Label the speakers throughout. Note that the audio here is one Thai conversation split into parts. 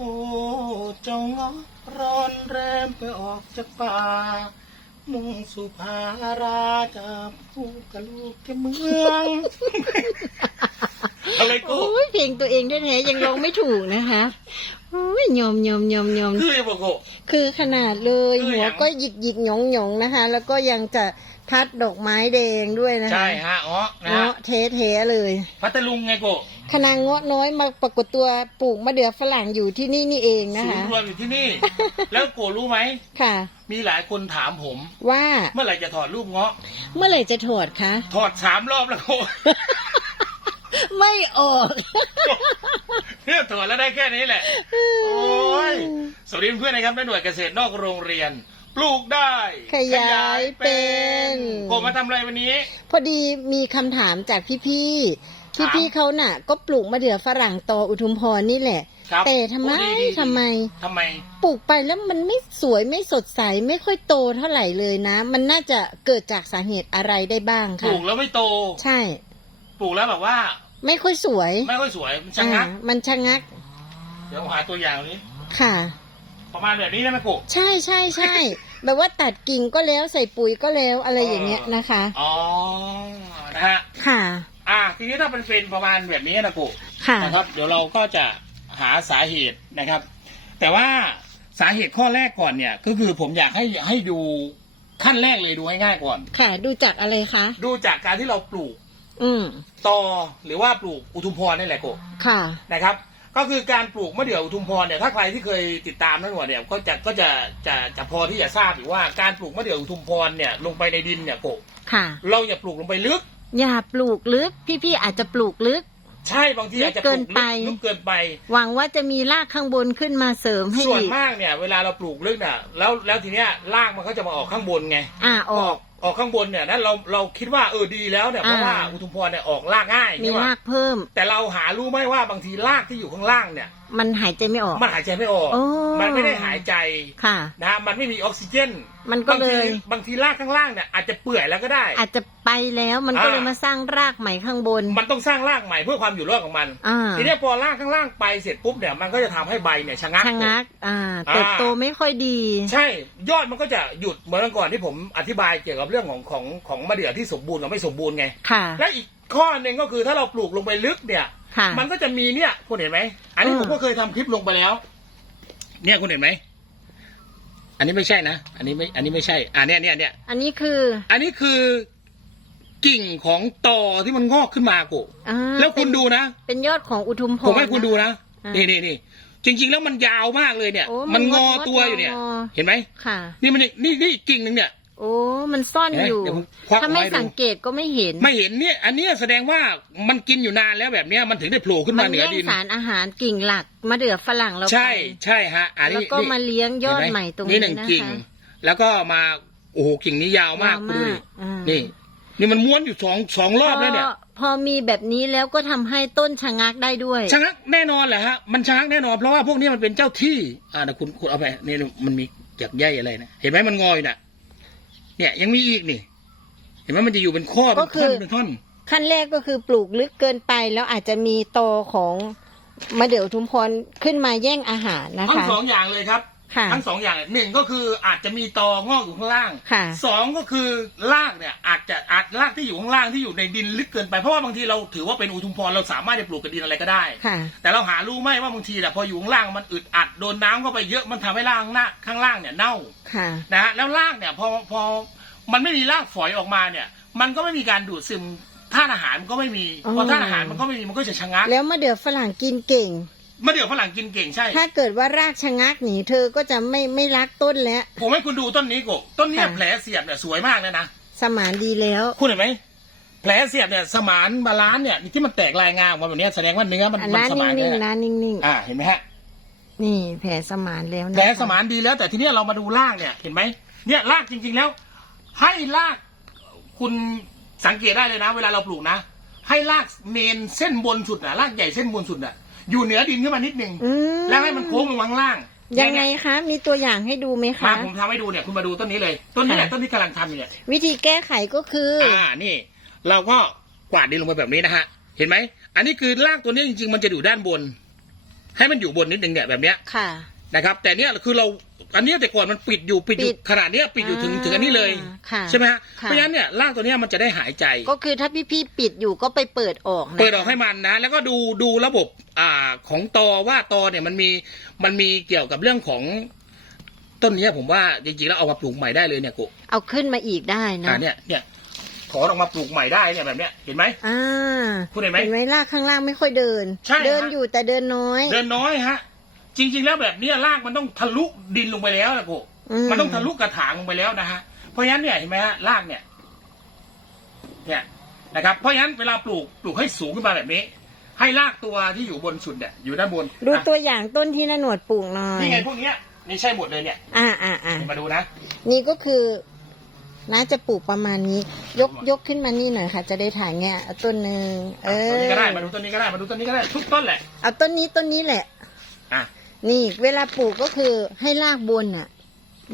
Speaker 1: โอ้เจ้าเงาะร้อนแรมไปออกจากป่า มุ่งสุภาราจากผู้กะลูกที่เมือง อะไรกู
Speaker 2: โอ้ยเพลงตัวเองด้วยแท้ยังร้องไม่ถูกนะคะโอ้ยยอมยอมยอมยอม
Speaker 1: คืออย่าบอกกู
Speaker 2: คือขนาดเลย
Speaker 1: คือ
Speaker 2: หั
Speaker 1: อ
Speaker 2: ว
Speaker 1: ย่าง
Speaker 2: ก็หยิกหยิกหยองหยองนะคะ แล้วก็ยังจะ ทัดดอกไม้แดงด้วยนะคะ
Speaker 1: ใช่ฮะอ๋อนะฮะ
Speaker 2: เงาะเทๆเลย
Speaker 1: พัทลุงไงกู
Speaker 2: คณะเงาะน้อยมาปรากฏตัวปลูกมะเดื่อฝรั่งอยู่ที่นี่นี่เองนะ
Speaker 1: ศูน
Speaker 2: คะ
Speaker 1: ย์รวมอยู่ที่นี่ แล้วกูรู้ไหม
Speaker 2: ค่ะ
Speaker 1: มีหลายคนถามผม
Speaker 2: ว่า
Speaker 1: เมื่อไหร่จะถอดรูปเงาะ
Speaker 2: เมื่อไหร่จะถอดคะ
Speaker 1: ถอดสามรอบแล้วกู
Speaker 2: ไม่ออก
Speaker 1: เนี่ยถอดแล้วได้แค่นี้แหละ โอ้ยสวัสดีเพื่อนๆนะครับในหน่วยเกษตรนอกโรงเรียน ปลูกได้
Speaker 2: ขยายเป็น
Speaker 1: โกมาทำอะไรวันนี้
Speaker 2: พอดีมีคำถามจากพี่ๆ
Speaker 1: ถาม
Speaker 2: พี่ๆเขาน่ะ ก็ปลูกมะเดื่อฝรั่งตออุทุมพรนี่แหละ
Speaker 1: ครับ
Speaker 2: แต่ทำไม
Speaker 1: โอ้ดีๆ
Speaker 2: ทำไม
Speaker 1: ทำไม
Speaker 2: ปลูกไปแล้วมันไม่สวยไม่สดใสไม่ค่อยโตเท่าไหร่เลยนะ มันน่าจะเกิดจากสาเหตุอะไรได้บ้าง
Speaker 1: ป
Speaker 2: คะ
Speaker 1: ลูกแล้วไม่โต
Speaker 2: ใช่
Speaker 1: ปลูกแล้วแบบว่า
Speaker 2: ไม่ค่อยสวย
Speaker 1: ไม่ค่อยสวย มันชะงัก
Speaker 2: อ่ามันชะงัก
Speaker 1: เดี๋ยวหาตัวอย่างนี้
Speaker 2: ค่ะ
Speaker 1: ประมาณแบบนี้ได้ไหมกู
Speaker 2: ใช่ใช่ใช่ แบบว่าตัดกิ่งก็แล้วใส่ปุ๋ยก็แล้วอะไรอย่างเงี้ยนะคะ
Speaker 1: อ๋อ นะฮะ
Speaker 2: ค่ะ
Speaker 1: อะทีนี้ถ้าเป็นเฟรนประมาณแบบนี้นะกู
Speaker 2: ค่ะ
Speaker 1: นะครับ เดี๋ยวเราก็จะหาสาเหตุนะครับ แต่ว่าสาเหตุข้อแรกก่อนเนี่ย ก็คือผมอยากให้ให้ดูขั้นแรกเลยดูง่ายๆก่อน
Speaker 2: ค่ะ ดูจากอะไรคะ
Speaker 1: ดูจากการที่เราปลูก
Speaker 2: อืม
Speaker 1: ตอหรือว่าปลูกอุทุมพรนี่แหละโก
Speaker 2: ค่ะ
Speaker 1: นะครับ ก็คือการปลูกมะเดื่ออุทุมพรเนี่ยถ้าใครที่เคยติดตามนั่นหวเนี่ยก็จะก็จะจะจะพอที่จะทราบอยู่ว่าการปลูกมะเดื่ออุทุมพรเนี่ยลงไปในดินเนี่ยโก
Speaker 2: ค่ะ
Speaker 1: เราอย่าปลูกลงไปลึก
Speaker 2: อย่าปลูกลึก พี่ๆอาจจะปลูกลึก
Speaker 1: ใช่บางทีอาจจะป
Speaker 2: ลึ
Speaker 1: ลู
Speaker 2: ก
Speaker 1: ก
Speaker 2: เกินไป
Speaker 1: ลึกเกินไป
Speaker 2: หวังว่าจะมีรากข้างบนขึ้นมาเสริมให้
Speaker 1: ส่วน
Speaker 2: อีก
Speaker 1: มากเนี่ย เวลาเราปลูกลึกเนี่ยแล้วแล้วทีเนี้ยรากมันก็จะมาออกข้างบนไง
Speaker 2: อ่าออก
Speaker 1: ออกข้างบนเนี่ยนั้นเราเราคิดว่าเออดีแล้วเนี่ยเพราะว่า
Speaker 2: อ่า
Speaker 1: อุทุมพรเนี่ยออกรากง่าย
Speaker 2: มี
Speaker 1: ใช่ปะ
Speaker 2: รากเพิ่ม
Speaker 1: แต่เราหารู้ไหมว่าบางทีรากที่อยู่ข้างล่างเนี่ย
Speaker 2: มันหายใจไม่ออก
Speaker 1: มันหายใจไม่ออก
Speaker 2: โอ้
Speaker 1: มันไม่ได้หายใจ
Speaker 2: ค่ะ
Speaker 1: นะมันไม่มีออกซิเจน
Speaker 2: มันก็
Speaker 1: บาง
Speaker 2: เล
Speaker 1: ที
Speaker 2: ย
Speaker 1: บางทีรากข้างล่างเนี่ยอาจจะเปื่อยแล้วก็ได้
Speaker 2: อาจจะไปแล้วมันก็
Speaker 1: อ่า
Speaker 2: เลยมาสร้างรากใหม่ข้างบน
Speaker 1: มันต้องสร้างรากใหม่เพื่อความอยู่รอดของมัน
Speaker 2: อ่า
Speaker 1: ทีเนี้ยพอรากข้างล่างไปเสร็จปุ๊บเนี่ยมันก็จะทำให้ใบเนี่ยชะงัก
Speaker 2: ชะงัก อ่า
Speaker 1: อ่า
Speaker 2: เติบโตไม่ค่อยดี
Speaker 1: ใช่ยอดมันก็จะหยุดเหมือนก่อนที่ผมอธิบายเกี่ยวกับเรื่องของของของมะเดื่อที่สมบูรณ์กับไม่สมบูรณ์ไง
Speaker 2: ค่ะ
Speaker 1: และอีกข้อหนึ่งก็คือถ้าเราปลูกลงไปลึกเนี่ย
Speaker 2: ค่ะ
Speaker 1: มันก็จะมีเนี่ย คุณเห็นไหม อันนี้
Speaker 2: อืม
Speaker 1: ผมก็เคยทำคลิปลงไปแล้ว เนี่ยคุณเห็นไหม อันนี้ไม่ใช่นะ อันนี้ไม่ อันนี้ไม่ใช่ อ่าเนี่ยเนี่ยเนี่ย
Speaker 2: อันนี้คือ
Speaker 1: อันนี้คือกิ่งของตอที่มันงอกขึ้นมาโก
Speaker 2: อ่า
Speaker 1: แล้วคุณดูนะ
Speaker 2: เป็นยอดของอุทุมพร
Speaker 1: ผมให้คุณดูนะ
Speaker 2: อ่า
Speaker 1: นี่นี่นี่จริง ๆ แล้วมันยาวมากเลยเนี่ย
Speaker 2: โอ้มั
Speaker 1: มัน
Speaker 2: น
Speaker 1: งอง
Speaker 2: อ
Speaker 1: ตัวอยู่เนี่ย
Speaker 2: งอ
Speaker 1: เห็นไหม
Speaker 2: ค่ะ
Speaker 1: นี่มันนี่นี่อีกกิ่งหนึ่งเนี่ย
Speaker 2: โอ้มันซ่อน
Speaker 1: เห็นไหม
Speaker 2: อยู่
Speaker 1: เดี๋ยวผมควัก
Speaker 2: ถ้าไม่
Speaker 1: ไว้ดู
Speaker 2: สังเกตก็ไม่เห็น
Speaker 1: ไม่เห็นเนี่ย อันเนี้ยแสดงว่ามันกินอยู่นานแล้วแบบเนี้ยมันถึงได้โผล่ขึ้น
Speaker 2: มั
Speaker 1: มาเหนือ
Speaker 2: แย่ง
Speaker 1: ดิน
Speaker 2: สารอาหารกิ่งหลักมะเดื่อฝรั่งเราไป
Speaker 1: ใช่ใช่ฮะ อันนี้
Speaker 2: แล้วก็
Speaker 1: นี่
Speaker 2: มาเลี้ยงยอด
Speaker 1: เนไให
Speaker 2: ม่ตรง
Speaker 1: นี่
Speaker 2: นี้
Speaker 1: หนึ่ง
Speaker 2: นะคะ
Speaker 1: กิ่ง แล้วก็มาโอ้โหกิ่งนี้ยาวมาก
Speaker 2: ยาว
Speaker 1: คุณดูดิ
Speaker 2: อ่า
Speaker 1: นี่ นี่มันม้วนอยู่สองสองรอบแล้วเนี่ย
Speaker 2: พพอมีแบบนี้แล้วก็ทำให้ต้นชะงักได้ด้วย
Speaker 1: ชะงักแน่นอนแหละฮะมันชะงักแน่นอนเพราะว่าพวกนี้มันเป็นเจ้าที่อ่านะคุณคุณเอาไปนี่มันมีเจากใยอะไรนะเห็นไหมมันงอยน่ะ เนี่ยยังมีอีกนี่ เห็นไหมมันจะอยู่เป็นข้อ
Speaker 2: ก็
Speaker 1: เป็น
Speaker 2: คื
Speaker 1: ท่อ
Speaker 2: อ
Speaker 1: นเป็นท่อน
Speaker 2: ขั้นแรกก็คือปลูกลึกเกินไป แล้วอาจจะมีตอของมะเดื่ออุทุมพรขึ้นมาแย่งอาหารนะ
Speaker 1: ทั้ง
Speaker 2: คะ
Speaker 1: สองอย่างเลยครับ
Speaker 2: ค่ะ
Speaker 1: ทั้งสองอย่างหนึ่งก็คืออาจจะมีตองอกอยู่ข้างล่าง
Speaker 2: ค่ะ
Speaker 1: สองก็คือรากเนี่ยอาจจะอาจรากที่อยู่ข้างล่างที่อยู่ในดินลึกเกินไปเพราะว่าบางทีเราถือว่าเป็นอุทุมพรเราสามารถจะปลูกกับดินอะไรก็ได้
Speaker 2: ค่ะ
Speaker 1: แต่เราหารู้ไหมว่าบางทีเนี่ยพออยู่ข้างล่างมันอึดอัดโดนน้ำเข้าไปเยอะมันทำให้รากข้างหน้าข้างล่างเนี่ยเน่า
Speaker 2: ค่ะ
Speaker 1: นะฮะแล้วรากเนี่ยพอพอมันไม่มีรากฝอยออกมาเนี่ย มันก็ไม่มีการดูดซึมธาตุอาหารมันก็ไม่มี
Speaker 2: อ๋อ
Speaker 1: พอธาตุอาหารมันก็ไม่มีมันก็จะชะงัก
Speaker 2: แล้วมะเดื่อฝรั่งกินเก่ง
Speaker 1: มะเดื่อฝรั่งกินเก่งใช่
Speaker 2: ถ้าเกิดว่ารากชะงักหนีเธอก็จะไม่ไม่รักต้นแล้ว
Speaker 1: ผมให้คุณดูต้นนี้กบต้นเนี้ย
Speaker 2: ค่ะ
Speaker 1: แผลเสียบเนี่ยสวยมากเลยนะ
Speaker 2: สมานดีแล้ว
Speaker 1: คุณเห็นไหมแผลเสียบเนี่ยสมานบาลานซ์เนี่ยที่มันแตกลายงาออกมาแบบเนี้ยแสดงว่าเนื้อมัน
Speaker 2: อัน
Speaker 1: มัน
Speaker 2: นั้น
Speaker 1: สมาน
Speaker 2: นิ่ง
Speaker 1: เลย
Speaker 2: ๆนะนิ่ง
Speaker 1: อ่าเห็นไหมฮะ
Speaker 2: ๆ นี่แผลสมานแล้วนะ
Speaker 1: แผล
Speaker 2: คะ
Speaker 1: สมานดีแล้ว แต่ทีเนี้ยเรามาดูรากเนี่ยเห็นไหมเนี่ยรากจริง ๆแล้ว ให้รากคุณสังเกตได้เลยนะ เวลาเราปลูกนะ ให้รากเมนเส้นบนสุดนะรากใหญ่เส้นบนสุดน่ะ อยู่เหนือดินขึ้นมานิดนึง
Speaker 2: อืม
Speaker 1: แล้วให้มันโค้งลงมาข้างล่าง
Speaker 2: ยังไงคะ มีตัวอย่างให้ดูไหม
Speaker 1: มา
Speaker 2: คะ
Speaker 1: ผมทำให้ดูเนี่ยคุณมาดูต้นนี้เลย ต้นนี้แหละ
Speaker 2: ค่ะ
Speaker 1: ต้นที่กำลังทำอยู่เนี่ย
Speaker 2: วิธีแก้ไขก็คือ
Speaker 1: อ่านี่ เราก็กวาดดินลงไปแบบนี้นะฮะ เห็นไหม อันนี้คือรากตัวนี้จริงๆ มันจะอยู่ด้านบน ให้มันอยู่บนนิดนึงเนี่ยแบบเนี้ย
Speaker 2: ค่ะ
Speaker 1: นะครับ แต่เนี้ยคือเราอันเนี้ยแต่ก่อนมันปิดอยู่ปิดอยู่
Speaker 2: ปิด
Speaker 1: ขนาดเนี้ยปิดอยู่ถึง
Speaker 2: อ่า
Speaker 1: ถึงอันนี้เลย
Speaker 2: ค่ะ
Speaker 1: ใช่ไหมฮะ
Speaker 2: ค่ะ
Speaker 1: เพราะฉะนั้นเนี่ยรากตัวเนี้ยมันจะได้หายใจ
Speaker 2: ก็คือถ้าพี่ๆปิดอยู่ก็ไปเปิดออกนะ
Speaker 1: เปิดออกให้มันนะ แล้วก็ดูดูระบบอ่าของตอว่าตอเนี่ยมันมีมันมีเกี่ยวกับเรื่องของต้นเนี้ยผมว่าจริงๆแล้วเอามาปลูกใหม่ได้เลยเนี่ยกู
Speaker 2: เอาขึ้นมาอีกได้นะ
Speaker 1: อ่าเนี่ยเนี่ยถอนออกมาปลูกใหม่ได้เนี่ยแบบเนี้ยเห็นไหม
Speaker 2: อ่า
Speaker 1: คุณเห็นไหม
Speaker 2: เห็นไหมรากข้างล่างไม่ค่อยเดิน
Speaker 1: ใช่ฮะ
Speaker 2: เดินอยู่แต่เดินน้อย
Speaker 1: เดินน้อยฮะ จริง ๆ แล้วแบบเนี้ยรากมันต้องทะลุดินลงไปแล้วนะกู
Speaker 2: อืม
Speaker 1: มันต้องทะลุกระถางลงไปแล้วนะฮะเพราะฉะนั้นเนี่ยเห็นไหมฮะรากเนี่ย เนี่ยนะครับ เพราะฉะนั้นเวลาปลูกปลูกให้สูงขึ้นมาแบบนี้ ให้รากตัวที่อยู่บนสุดเนี่ยอยู่ด้านบน
Speaker 2: ดู
Speaker 1: อะ
Speaker 2: ตัวอย่างต้นที่นาหนวดปลูกหน่อย
Speaker 1: นี่ไงพวกเนี้ยนี่ใช่หมดเลยเนี่ย
Speaker 2: อ่าอ่าอ่า
Speaker 1: มาดูนะ
Speaker 2: นี่ก็คือน่าจะปลูกประมาณนี้ ยกยกขึ้นมานี่หน่อยค่ะ จะได้ถ่ายแง่เอาต้นหนึ่งเอ
Speaker 1: ต้น
Speaker 2: อ
Speaker 1: นี้ก็ได้มาดูต้นนี้ก็ได้มาดูต้นนี้ก็ได้ทุกต้นแหละ
Speaker 2: เอาต้นนี้ต้นนี้แหละ
Speaker 1: อะ
Speaker 2: นี่เวลาปลูกก็คือให้รากบนอะ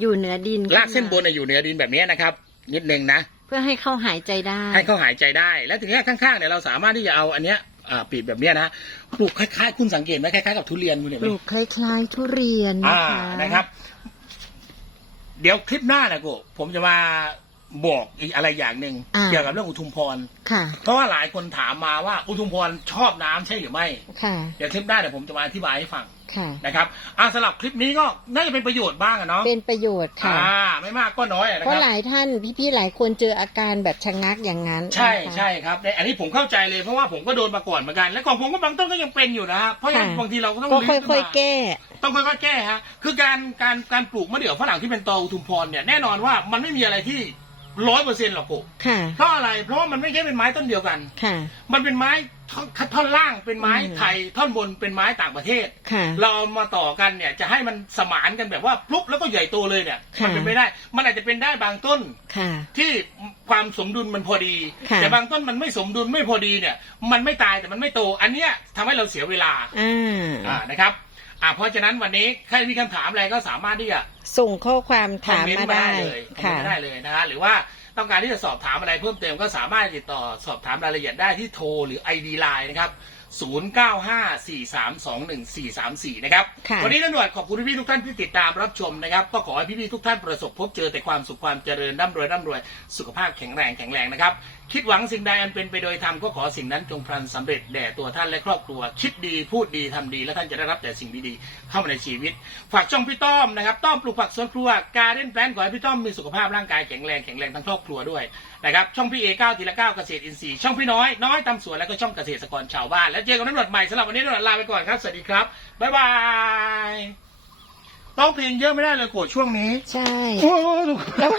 Speaker 2: อยู่เหนือดิน
Speaker 1: รากเส้นบนน่ะอยู่เหนือดินแบบนี้นะครับ นิดนึงนะ
Speaker 2: เพื่อให้เข้าหายใจได้
Speaker 1: ให้เขาหายใจได้ แล้วถึงเนี้ยข้างๆเนี่ยเราสามารถที่จะเอาอันเนี้ยอ่าปีบแบบเนี้ยนะปลูกคล้ายๆ คุณสังเกตไหมคล้ายๆกับทุเรียนคุณเห็น
Speaker 2: ป
Speaker 1: ไหม
Speaker 2: ลูกคล้ายๆ ทุเรียน
Speaker 1: อ่า
Speaker 2: นะคะ
Speaker 1: นะครับ เดี๋ยวคลิปหน้านะกูผมจะมา บอกอีกอะไรอย่างหนึ่ง
Speaker 2: อ่า
Speaker 1: เกี่ยวกับเรื่องอุทุมพร
Speaker 2: ค่ะ
Speaker 1: เพราะว่าหลายคนถามมาว่าอุทุมพรชอบน้ำใช่หรือไม่
Speaker 2: ค่ะ
Speaker 1: เดี๋ยวคลิปหน้าเดี๋ยวผมจะมาอธิบายให้ฟัง
Speaker 2: ค่ะ
Speaker 1: นะครับอ่าสำหรับคลิปนี้ก็น่าจะเป็นประโยชน์บ้างอะเนาะ
Speaker 2: เป็นประโยชน์ค่ะ
Speaker 1: อ่าไม่มากก็น้อยอะนะ
Speaker 2: เพ
Speaker 1: ค
Speaker 2: ราะ
Speaker 1: รับ
Speaker 2: หลายท่านพี่ๆหลายคนเจออาการแบบชะงักอย่างนั้น
Speaker 1: ใช่
Speaker 2: นะคะ
Speaker 1: ใช่ครับในอันนี้ผมเข้าใจเลยเพราะว่าผมก็โดนมาก่อนเหมือนกัน และของผมก็บางต้นก็ยังเป็นอยู่นะฮะเพราะฉะนั้น
Speaker 2: ค่ะ
Speaker 1: บางทีเราก็ต้อง
Speaker 2: ก็
Speaker 1: ลื้
Speaker 2: ค่อย
Speaker 1: ขึ้นมา
Speaker 2: ๆแก้
Speaker 1: ต้องค่อยๆแก้ฮะ คือการการการปลูกมะเดื่อฝรั่งที่เป็นตออุทุมพรเนี่ยแน่นอนว่ามันไม่มีอะไรที่ ร้อยเปอร์เซ็นต์หรอกกู
Speaker 2: ค่ะ
Speaker 1: เพราะอะไร เพราะว่ามันไม่ใช่เป็นไม้ต้นเดียวกัน
Speaker 2: ค่ะ
Speaker 1: มันเป็นไม้ท่อนท่อนล่างเป็นไม้
Speaker 2: อืม
Speaker 1: ไทย ท่อนบนเป็นไม้ต่างประเทศ
Speaker 2: ค่ะ
Speaker 1: เราเอามาต่อกันเนี่ย จะให้มันสมานกันแบบว่าพลุบแล้วก็ใหญ่โตเลยเนี่ย
Speaker 2: ค่ะ
Speaker 1: มันเป็นไม่ได้ มันอาจจะเป็นได้บางต้น
Speaker 2: ค่ะ
Speaker 1: ที่ความสมดุลมันพอดี
Speaker 2: ค่ะ
Speaker 1: แต่บางต้นมันไม่สมดุลไม่พอดีเนี่ย มันไม่ตายแต่มันไม่โต อันเนี้ยทำให้เราเสียเวลา
Speaker 2: อ่า
Speaker 1: อ่านะครับ อ่าเพราะฉะนั้นวันนี้ใครมีคำถามอะไรก็สามารถที่จะ
Speaker 2: ส่งข้อความ
Speaker 1: คอม
Speaker 2: ถาม
Speaker 1: เมน
Speaker 2: มา
Speaker 1: ต์มา
Speaker 2: ได้
Speaker 1: ได้เลยคอมเมน
Speaker 2: ค่ะ
Speaker 1: ต์มาได้เลยนะฮะหรือว่าต้องการที่จะสอบถามอะไรเพิ่มเติมก็สามารถติดต่อสอบถามรายละเอียดได้ที่โทรหรือ ID Line นะครับ 0954321434 นะครับ
Speaker 2: ค่ะ
Speaker 1: วันนี้ตำรวจขอบคุณพี่ๆทุกท่านที่ติดตามรับชมนะครับ ก็ขอให้พี่ๆทุกท่านประสบพบเจอแต่ความสุขความเจริญร่ำรวยร่ำรวย สุขภาพแข็งแรงแข็งแรงนะครับ คิดหวังสิ่งใดอันเป็นไปโดยธรรมก็ขอสิ่งนั้นจงพลันสำเร็จแด่ตัวท่านและครอบครัว คิดดีพูดดีทำดี และท่านจะได้รับแต่สิ่งดีๆเข้ามาในชีวิต ฝากช่องพี่ต้อมนะครับต้อมปลูกผักสวนครัวการเล่นแปลนขอให้พี่ต้อมมีสุขภาพร่างกายแข็งแรงแข็งแรงทั้งครอบครัวด้วยนะครับช่องพี่เอเก้าทีละเก้าเกษตรอินทรีย์ช่องพี่น้อยน้อยตำสวนแล้วก็ช่องเกษตรกรชาวบ้านแล้วเจอกันในหนวดใหม่สำหรับวันนี้หนวดลาไปก่อนครับ สวัสดีครับ บ๊ายบายร้องเพลงเยอะไม่ได้เลยโกรธช่วงนี้
Speaker 2: ใช่
Speaker 1: โอ้
Speaker 2: แล้ว